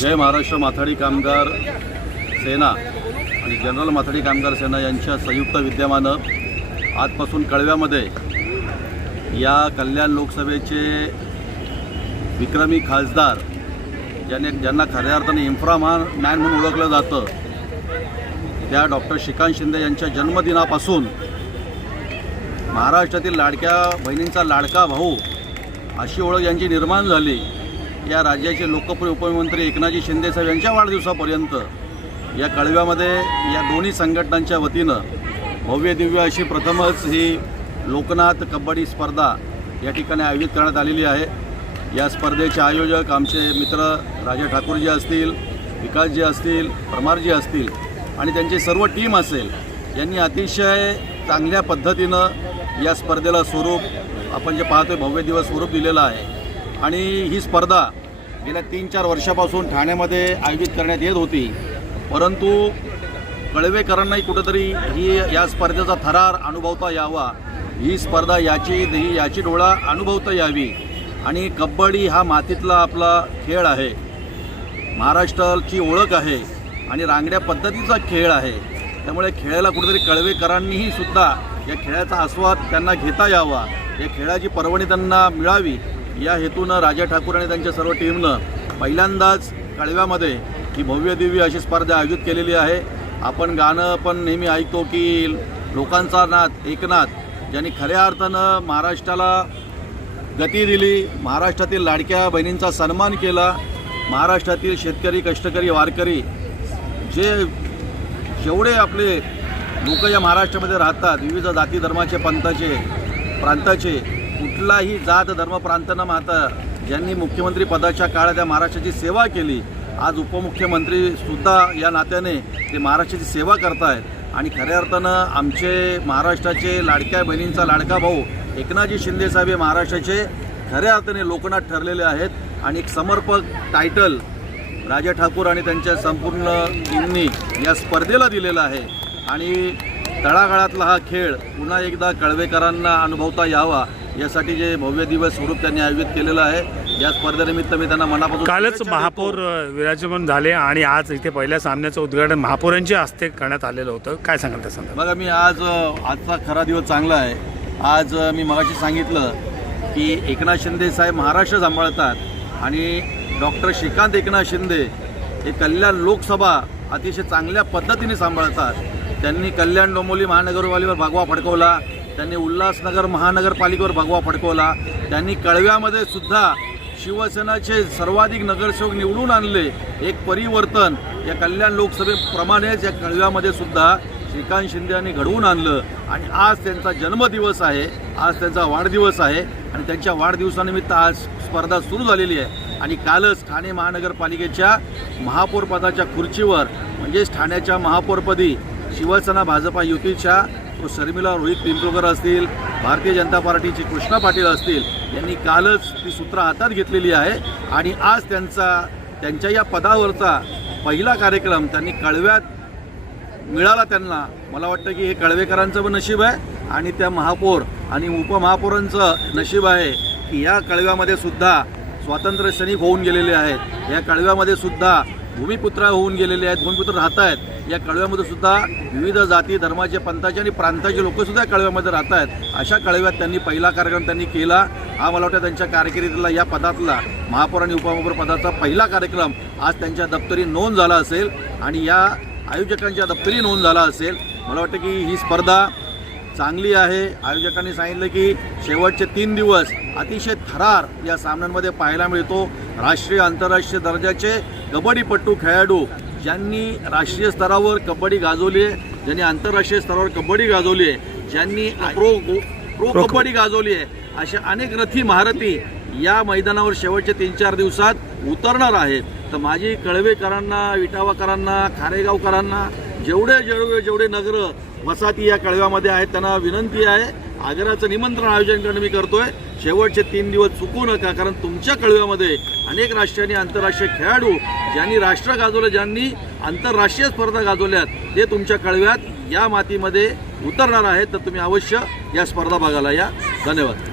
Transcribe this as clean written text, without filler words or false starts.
जय महाराष्ट्र माथाडी कामगार सेना आणि जनरल माथाडी कामगार सेना यांच्या संयुक्त विद्यमानं आजपासून कळव्यामध्ये या कल्याण लोकसभेचे विक्रमी खासदार ज्यांना खऱ्या अर्थाने इन्फ्रामॅन म्हणून ओळखलं जातं त्या डॉक्टर श्रीकांत शिंदे यांच्या जन्मदिनापासून महाराष्ट्रातील लाडक्या बहिणींचा लाडका भाऊ अशी ओळख यांची निर्माण झाली। या राज्याचे लोकप्रिय उपमुख्यमंत्री एकनाथजी शिंदेसाहेब यांच्या वाढदिवसापर्यंत या कळव्यामध्ये या दोन्ही संघटनांच्या वतीनं भव्य दिव्य अशी प्रथमच ही लोकनाथ कबड्डी स्पर्धा या ठिकाणी आयोजित करण्यात आलेली आहे। या स्पर्धेचे आयोजक आमचे मित्र राजा ठाकूरजी असतील, विकासजी असतील, परमारजी असतील आणि त्यांची सर्व टीम असेल यांनी अतिशय चांगल्या पद्धतीनं या स्पर्धेला स्वरूप आपण जे पाहतोय भव्य दिवस स्वरूप दिलेलं आहे। आणि ही स्पर्धा गेल्या 3-4 वर्षापासून ठाण्यामध्ये आयोजित करण्यात येत होती, परंतु कळवेकरांनाही कुठंतरी या स्पर्धेचा थरार अनुभवता यावा, ही स्पर्धा याची डोळा अनुभवता यावी। आणि कबड्डी हा मातीतला आपला खेळ आहे, महाराष्ट्राची ओळख आहे आणि रांगड्या पद्धतीचा खेळ आहे। त्यामुळे खेळाला कुठेतरी कळवेकरांनीही सुद्धा या खेळाचा आस्वाद त्यांना घेता यावा, या खेळाची पर्वणी त्यांना मिळावी या हेतूनं राजा ठाकूर आणि त्यांच्या सर्व टीमनं पहिल्यांदाच कळव्यामध्ये ही भव्य दिव्य अशी स्पर्धा आयोजित केलेली आहे। आपण गाणं पण नेहमी ऐकतो की लोकांचा नाथ एकनाथ, ज्यांनी खऱ्या अर्थानं महाराष्ट्राला गती दिली, महाराष्ट्रातील लाडक्या बहिणींचा सन्मान केला, महाराष्ट्रातील शेतकरी, कष्टकरी, वारकरी जेवढे आपले लोक या महाराष्ट्रामध्ये राहतात, विविध जाती धर्माचे, पंथाचे, प्रांताचे, कुठलाही जात धर्म प्रांत न माता ज्यांनी मुख्यमंत्री पदाच्या काळात या महाराष्ट्राची सेवा केली, आज उपमुख्यमंत्रीसुद्धा या नात्याने ते महाराष्ट्राची सेवा करत आहेत। आणि खऱ्या अर्थानं आमचे महाराष्ट्राचे लाडक्या बहिणींचा लाडका भाऊ एकनाथजी शिंदेसाहेब हे महाराष्ट्राचे खऱ्या अर्थाने लोकनाथ ठरलेले आहेत। आणि एक समर्पक टायटल राजा ठाकूर आणि त्यांच्या संपूर्ण टीमनी या स्पर्धेला दिलेला आहे। आणि तळागाळातला हा खेळ पुन्हा एकदा कळवेकरांना अनुभवता यावा यासाठी जे भव्य दिवस स्वरूप त्यांनी आयोजित केलेलं आहे, या स्पर्धेनिमित्त मी त्यांना मनापासून कालच महापौर विराजमान झाले आणि आज इथे पहिल्या सामन्याचं उद्घाटन महापौरांच्या हस्ते करण्यात आलेलं होतं, काय सांगाल त्या संदर्भात? बघा, मी आजचा खरा दिवस चांगला आहे। आज मी मगाशी सांगितलं की एकनाथ शिंदे साहेब महाराष्ट्र सांभाळतात आणि डॉक्टर श्रीकांत एकनाथ शिंदे हे कल्याण लोकसभा अतिशय चांगल्या पद्धतीने सांभाळतात। त्यांनी कल्याण डोंबिवली महानगरपालिकेवर भगवा फडकवला, त्यांनी उल्हासनगर महानगरपालिकेवर भगवा फडकवला, त्यांनी कळव्यामध्ये सुद्धा शिवसेनाचे सर्वाधिक नगरसेवक निवडून आणले। एक परिवर्तन या कल्याण लोकसभेप्रमाणेच या कळव्यामध्ये सुद्धा श्रीकांत शिंदे यांनी घडवून आणलं। आणि आज त्यांचा जन्मदिवस आहे, आज त्यांचा वाढदिवस आहे आणि त्यांच्या वाढदिवसानिमित्त आज स्पर्धा सुरू झालेली आहे। आणि कालच ठाणे महानगरपालिकेच्या महापौरपदाच्या खुर्चीवर म्हणजेच ठाण्याच्या महापौरपदी शिवसेना भाजपा युतीच्या शर्मिला रोहित पिंपळकर असतील, भारतीय जनता पार्टीचे कृष्णा पाटील असतील, यांनी कालच ती सूत्र हातात घेतलेली आहे। आणि आज त्यांच्या या पदावरचा पहिला कार्यक्रम त्यांनी कळव्यात मिळाला त्यांना। मला वाटतं की हे कळवेकरांचं पण नशीब आहे आणि त्या महापौर आणि उपमहापौरांचं नशीब आहे की या कळव्यामध्ये सुद्धा स्वातंत्र्य सैनिक होऊन गेलेले आहेत, या कळव्यामध्ये सुद्धा भूमिपुत्र होऊन गेलेले आहेत, भूमिपुत्र राहत आहेत। या कळव्यामध्ये सुद्धा विविध जाती धर्माचे, पंथाचे आणि प्रांताचे लोकसुद्धा कळव्यामध्ये राहत आहेत। अशा कळव्यात त्यांनी पहिला कार्यक्रम त्यांनी केला। हा मला वाटतं त्यांच्या कारकिर्दीतला या पदातला महापौर आणि उपमहापौर पदाचा पहिला कार्यक्रम आज त्यांच्या दप्तरी नोंद झाला असेल आणि या आयोजकांच्या दप्तरी नोंद झाला असेल। मला वाटतं की ही स्पर्धा चांगली आहे। आयोजकांनी सांगितलं की शेवटचे 3 दिवस अतिशय थरार या सामन्यांमध्ये पाहायला मिळतो। राष्ट्रीय आंतरराष्ट्रीय दर्जाचे कबड्डीपटू, खेळाडू ज्यांनी राष्ट्रीय स्तरावर कबड्डी गाजवली आहे, ज्यांनी आंतरराष्ट्रीय स्तरावर कबड्डी गाजवली आहे, ज्यांनी प्रो कबड्डी गाजवली आहे, अशा अनेक रथी महारथी या मैदानावर शेवटच्या 3-4 दिवसात उतरणार आहेत. तर माझी कळवेकरांना, विटावाकरांना, खारेगावकरांना, जेवढे नगर वसाहती या कळव्यामध्ये आहेत त्यांना विनंती आहे, आग्रहाचं निमंत्रण आयोजन करणं मी करतोय. शेवटचे 3 दिवस चुकू नका, कारण तुमच्या कळव्यामध्ये अनेक राष्ट्रीय आणि आंतरराष्ट्रीय खेळाडू ज्यांनी राष्ट्र गाजवलं, ज्यांनी आंतरराष्ट्रीय स्पर्धा गाजवल्यात, ते तुमच्या कळव्यात या मातीमध्ये उतरणार आहेत. तर तुम्ही अवश्य या स्पर्धा बघायला या. धन्यवाद.